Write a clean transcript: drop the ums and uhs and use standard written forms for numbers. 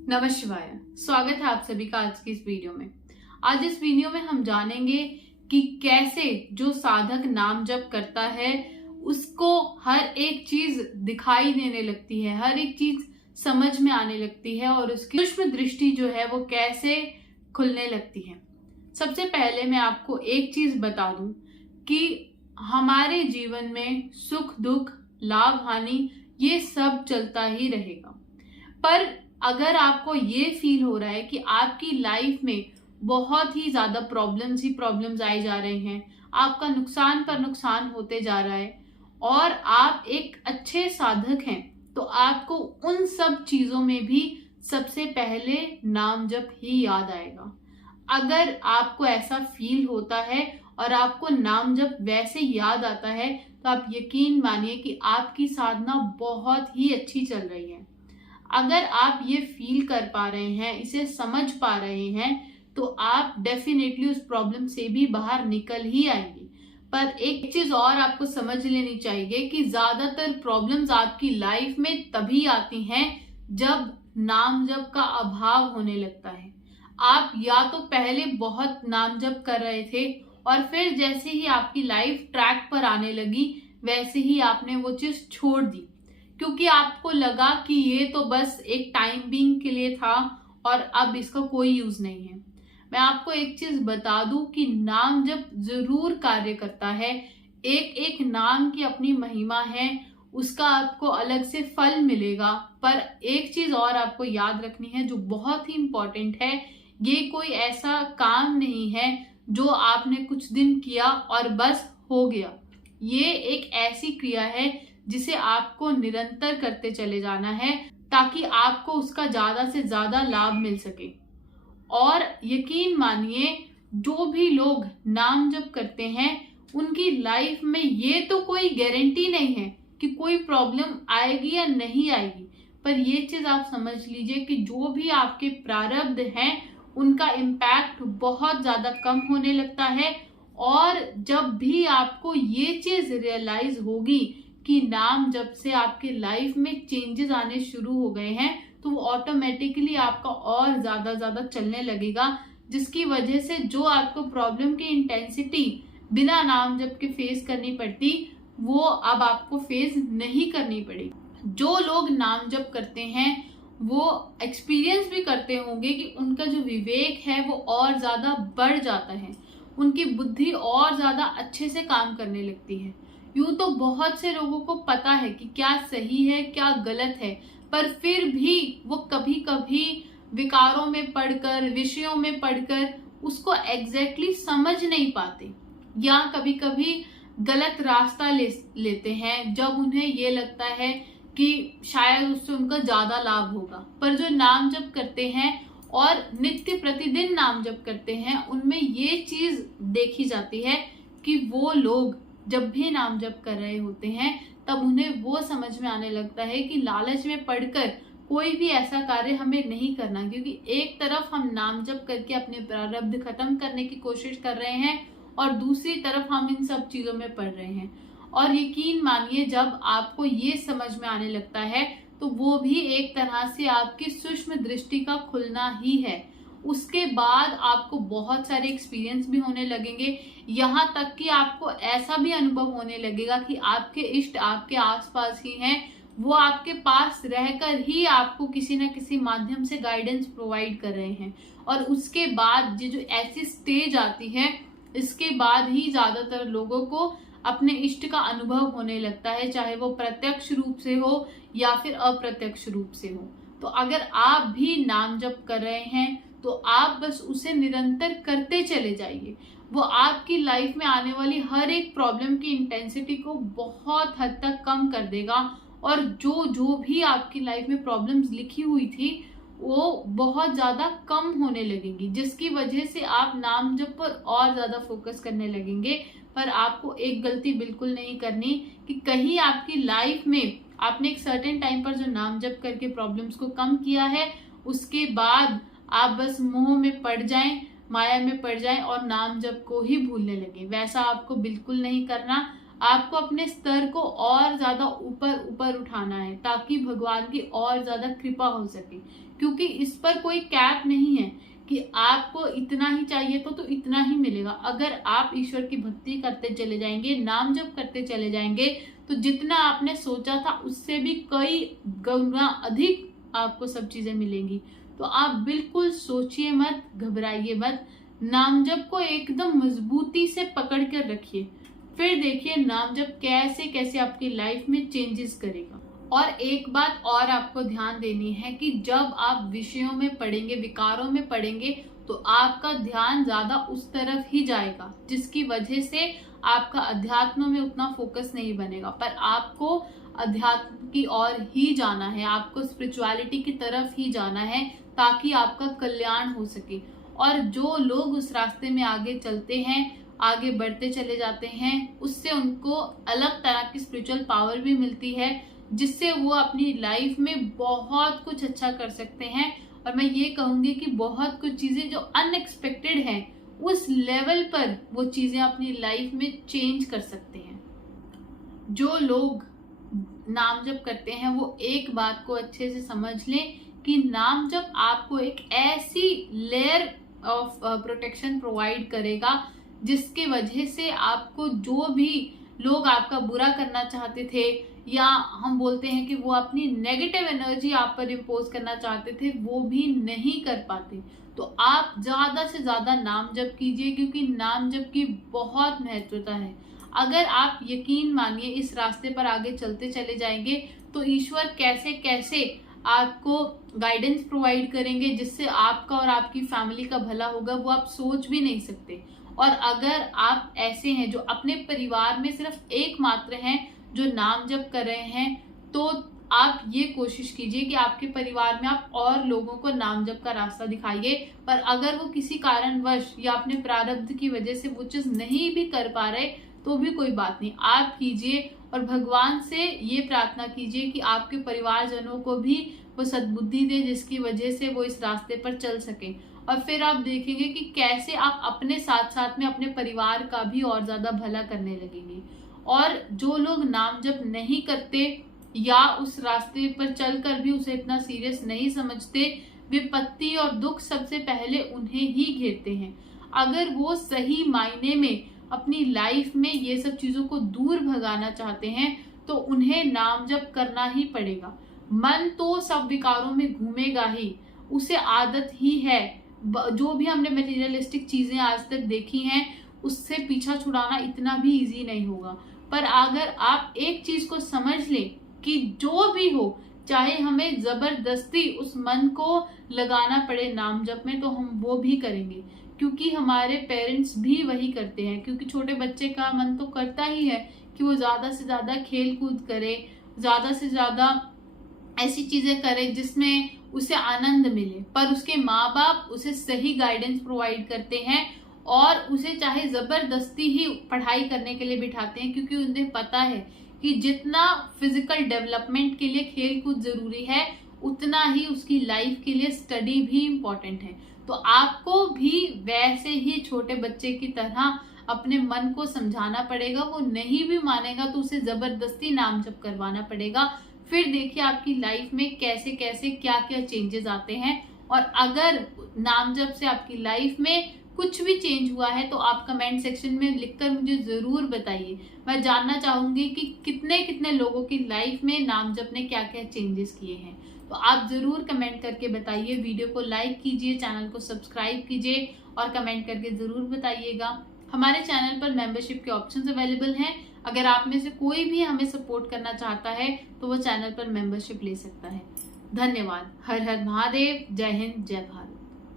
नमः शिवाय। स्वागत है आप सभी का आज की इस वीडियो में। आज इस वीडियो में हम जानेंगे कि कैसे जो साधक नाम जप करता है उसको हर एक चीज दिखाई देने लगती है, हर एक चीज समझ में आने लगती है और उसकी सूक्ष्म दृष्टि जो है वो कैसे खुलने लगती है। सबसे पहले मैं आपको एक चीज बता दूं कि हमारे जीवन में सुख दुख, लाभ हानि ये सब चलता ही रहेगा, पर अगर आपको ये फील हो रहा है कि आपकी लाइफ में बहुत ही ज्यादा प्रॉब्लम्स आए जा रहे हैं, आपका नुकसान पर नुकसान होते जा रहा है और आप एक अच्छे साधक हैं, तो आपको उन सब चीजों में भी सबसे पहले नाम जप ही याद आएगा। अगर आपको ऐसा फील होता है और आपको नाम जप वैसे याद आता है, तो आप यकीन मानिए कि आपकी साधना बहुत ही अच्छी चल रही है। अगर आप ये फील कर पा रहे हैं, इसे समझ पा रहे हैं, तो आप डेफिनेटली उस प्रॉब्लम से भी बाहर निकल ही आएंगे। पर एक चीज और आपको समझ लेनी चाहिए कि ज्यादातर प्रॉब्लम्स आपकी लाइफ में तभी आती हैं जब नाम जप का अभाव होने लगता है। आप या तो पहले बहुत नाम जप कर रहे थे और फिर जैसे ही आपकी लाइफ ट्रैक पर आने लगी वैसे ही आपने वो चीज छोड़ दी, क्योंकि आपको लगा कि ये तो बस एक टाइम बीइंग के लिए था और अब इसका कोई यूज नहीं है। मैं आपको एक चीज बता दूं कि नाम जब जरूर कार्य करता है, एक एक नाम की अपनी महिमा है, उसका आपको अलग से फल मिलेगा। पर एक चीज और आपको याद रखनी है जो बहुत ही इंपॉर्टेंट है, ये कोई ऐसा काम नहीं है जो आपने कुछ दिन किया और बस हो गया। ये एक ऐसी क्रिया है जिसे आपको निरंतर करते चले जाना है ताकि आपको उसका ज्यादा से ज्यादा लाभ मिल सके। और यकीन मानिए, जो भी लोग नाम जप करते हैं उनकी लाइफ में ये तो कोई गारंटी नहीं है कि कोई प्रॉब्लम आएगी या नहीं आएगी, पर ये चीज आप समझ लीजिए कि जो भी आपके प्रारब्ध हैं उनका इम्पैक्ट बहुत ज्यादा कम होने लगता है। और जब भी आपको ये चीज रियलाइज होगी कि नाम जब से आपके लाइफ में चेंजेस आने शुरू हो गए हैं, तो वो ऑटोमेटिकली आपका और ज्यादा चलने लगेगा, जिसकी वजह से जो आपको प्रॉब्लम की इंटेंसिटी बिना नाम जप के फेस करनी पड़ती, वो अब आपको फेस नहीं करनी पड़ेगी। जो लोग नाम जप करते हैं वो एक्सपीरियंस भी करते होंगे कि उनका जो विवेक है वो और ज्यादा बढ़ जाता है, उनकी बुद्धि और ज्यादा अच्छे से काम करने लगती है। यूं तो बहुत से लोगों को पता है कि क्या सही है क्या गलत है, पर फिर भी वो कभी कभी विकारों में पढ़कर, विषयों में पढ़कर उसको एग्जैक्टली समझ नहीं पाते, या कभी कभी गलत रास्ता लेते हैं जब उन्हें ये लगता है कि शायद उससे उनका ज्यादा लाभ होगा। पर जो नाम जप करते हैं और नित्य प्रतिदिन नाम जप करते हैं, उनमें ये चीज देखी जाती है कि वो लोग जब भी नाम जप कर रहे होते हैं तब उन्हें वो समझ में आने लगता है कि लालच में पड़कर कोई भी ऐसा कार्य हमें नहीं करना, क्योंकि एक तरफ हम नाम जप करके अपने प्रारब्ध खत्म करने की कोशिश कर रहे हैं और दूसरी तरफ हम इन सब चीजों में पड़ रहे हैं। और यकीन मानिए, जब आपको ये समझ में आने लगता है तो वो भी एक तरह से आपकी सूक्ष्म दृष्टि का खुलना ही है। उसके बाद आपको बहुत सारे एक्सपीरियंस भी होने लगेंगे, यहाँ तक कि आपको ऐसा भी अनुभव होने लगेगा कि आपके इष्ट आपके आसपास ही हैं, वो आपके पास रहकर ही आपको किसी न किसी माध्यम से गाइडेंस प्रोवाइड कर रहे हैं। और उसके बाद ये जो ऐसी स्टेज आती है, इसके बाद ही ज्यादातर लोगों को अपने इष्ट का अनुभव होने लगता है, चाहे वो प्रत्यक्ष रूप से हो या फिर अप्रत्यक्ष रूप से हो। तो अगर आप भी नाम जप कर रहे हैं तो आप बस उसे निरंतर करते चले जाइए। वो आपकी लाइफ में आने वाली हर एक प्रॉब्लम की इंटेंसिटी को बहुत हद तक कम कर देगा, और जो भी आपकी लाइफ में प्रॉब्लम्स लिखी हुई थी वो बहुत ज्यादा कम होने लगेंगी, जिसकी वजह से आप नाम जप पर और ज्यादा फोकस करने लगेंगे। पर आपको एक गलती बिल्कुल नहीं करनी कि कहीं आपकी लाइफ में आपने एक सर्टेन टाइम पर जो नाम जप करके प्रॉब्लम्स को कम किया है, उसके बाद आप बस मोह में पड़ जाएं, माया में पड़ जाएं और नाम जप को ही भूलने लगे। वैसा आपको बिल्कुल नहीं करना। आपको अपने स्तर को और ज्यादा ऊपर ऊपर उठाना है ताकि भगवान की और ज्यादा कृपा हो सके, क्योंकि इस पर कोई कैप नहीं है कि आपको इतना ही चाहिए तो इतना ही मिलेगा। अगर आप ईश्वर की भक्ति करते चले जाएंगे, नाम जप करते चले जाएंगे, तो जितना आपने सोचा था उससे भी कई गुना अधिक आपको सब चीजें मिलेंगी। तो आप बिल्कुल सोचिए मत, घबराइए मत, नाम जप को एकदम मजबूती से पकड़ कर रखिए, फिर देखिए नाम जप कैसे कैसे आपकी लाइफ में चेंजेस करेगा। और एक बात और आपको ध्यान देनी है कि जब आप विषयों में पढ़ेंगे, विकारों में पढ़ेंगे, तो आपका ध्यान ज्यादा उस तरफ ही जाएगा, जिसकी वजह से आपका अध्यात्म में उतना फोकस नहीं बनेगा। पर आपको अध्यात्म की ओर ही जाना है, आपको स्पिरिचुअलिटी की तरफ ही जाना है, ताकि आपका कल्याण हो सके। और जो लोग उस रास्ते में आगे चलते हैं, आगे बढ़ते चले जाते हैं, उससे उनको अलग तरह की स्पिरिचुअल पावर भी मिलती है, जिससे वो अपनी लाइफ में बहुत कुछ अच्छा कर सकते हैं। और मैं ये कहूंगी कि बहुत कुछ चीजें जो अनएक्सपेक्टेड हैं, उस लेवल पर वो चीजें अपनी लाइफ में चेंज कर सकते हैं। जो लोग नाम जप करते हैं वो एक बात को अच्छे से समझ लें कि नाम जप आपको एक ऐसी लेयर ऑफ प्रोटेक्शन प्रोवाइड करेगा, जिसके वजह से आपको जो भी लोग आपका बुरा करना चाहते थे, या हम बोलते हैं कि वो अपनी नेगेटिव एनर्जी आप पर इम्पोज करना चाहते थे, वो भी नहीं कर पाते। तो आप ज्यादा से ज्यादा नाम जप कीजिए, क्योंकि नाम जप की बहुत महत्वता है। अगर आप यकीन मानिए इस रास्ते पर आगे चलते चले जाएंगे, तो ईश्वर कैसे कैसे आपको गाइडेंस प्रोवाइड करेंगे, जिससे आपका और आपकी फैमिली का भला होगा, वो आप सोच भी नहीं सकते। और अगर आप ऐसे हैं जो अपने परिवार में सिर्फ एकमात्र हैं जो नाम जप कर रहे हैं, तो आप ये कोशिश कीजिए कि आपके परिवार में आप और लोगों को नाम जप का रास्ता दिखाइए। पर अगर वो किसी कारणवश या अपने प्रारब्ध की वजह से वो चीज नहीं भी कर पा रहे, तो भी कोई बात नहीं, आप कीजिए और भगवान से ये प्रार्थना कीजिए कि आपके परिवारजनों को भी वो सद्बुद्धि दे, जिसकी वजह से वो इस रास्ते पर चल सके। और फिर आप देखेंगे कि कैसे आप अपने साथ साथ में अपने परिवार का भी और ज्यादा भला करने लगेंगे। और जो लोग नाम जप नहीं करते या उस रास्ते पर चलकर भी उसे इतना सीरियस नहीं समझते, विपत्ति और दुख सबसे पहले उन्हें ही घेरते हैं। अगर वो सही मायने में अपनी लाइफ में ये सब चीजों को दूर भगाना चाहते हैं, तो उन्हें नाम जप करना ही पड़ेगा। मन तो सब विकारों में घूमेगा ही, उसे आदत ही है। जो भी हमने मटेरियलिस्टिक चीजें आज तक देखी हैं, उससे पीछा छुड़ाना इतना भी इजी नहीं होगा। पर अगर आप एक चीज को समझ लें कि जो भी हो, चाहे हमें जबरदस्ती उस मन को लगाना पड़े नाम जप में, तो हम वो भी करेंगे, क्योंकि हमारे पेरेंट्स भी वही करते हैं। क्योंकि छोटे बच्चे का मन तो करता ही है कि वो ज्यादा से ज्यादा खेल कूद करे, ज्यादा से ज्यादा ऐसी चीजें करे जिसमें उसे आनंद मिले। पर उसके माँ बाप उसे सही गाइडेंस प्रोवाइड करते हैं और उसे चाहे जबरदस्ती ही पढ़ाई करने के लिए बिठाते हैं, क्योंकि उन्हें पता है कि जितना फिजिकल डेवलपमेंट के लिए खेल कूद जरूरी है, उतना ही उसकी लाइफ के लिए स्टडी भी इम्पोर्टेंट है। तो आपको भी वैसे ही छोटे बच्चे की तरह अपने मन को समझाना पड़ेगा। वो नहीं भी मानेगा तो उसे जबरदस्ती नाम जप करवाना पड़ेगा। फिर देखिए आपकी लाइफ में कैसे कैसे क्या क्या चेंजेस आते हैं। और अगर नाम जप से आपकी लाइफ में कुछ भी चेंज हुआ है, तो आप कमेंट सेक्शन में लिखकर मुझे जरूर बताइए। मैं जानना चाहूंगी कि कितने कितने लोगों की लाइफ में नाम जप ने क्या क्या चेंजेस किए हैं। तो आप जरूर कमेंट करके बताइए। वीडियो को लाइक कीजिए, चैनल को सब्सक्राइब कीजिए और कमेंट करके जरूर बताइएगा। हमारे चैनल पर मेंबरशिप के ऑप्शंस अवेलेबल हैं। अगर आप में से कोई भी हमें सपोर्ट करना चाहता है, तो वो चैनल पर मेंबरशिप ले सकता है। धन्यवाद। हर हर महादेव। जय हिंद, जय भारत।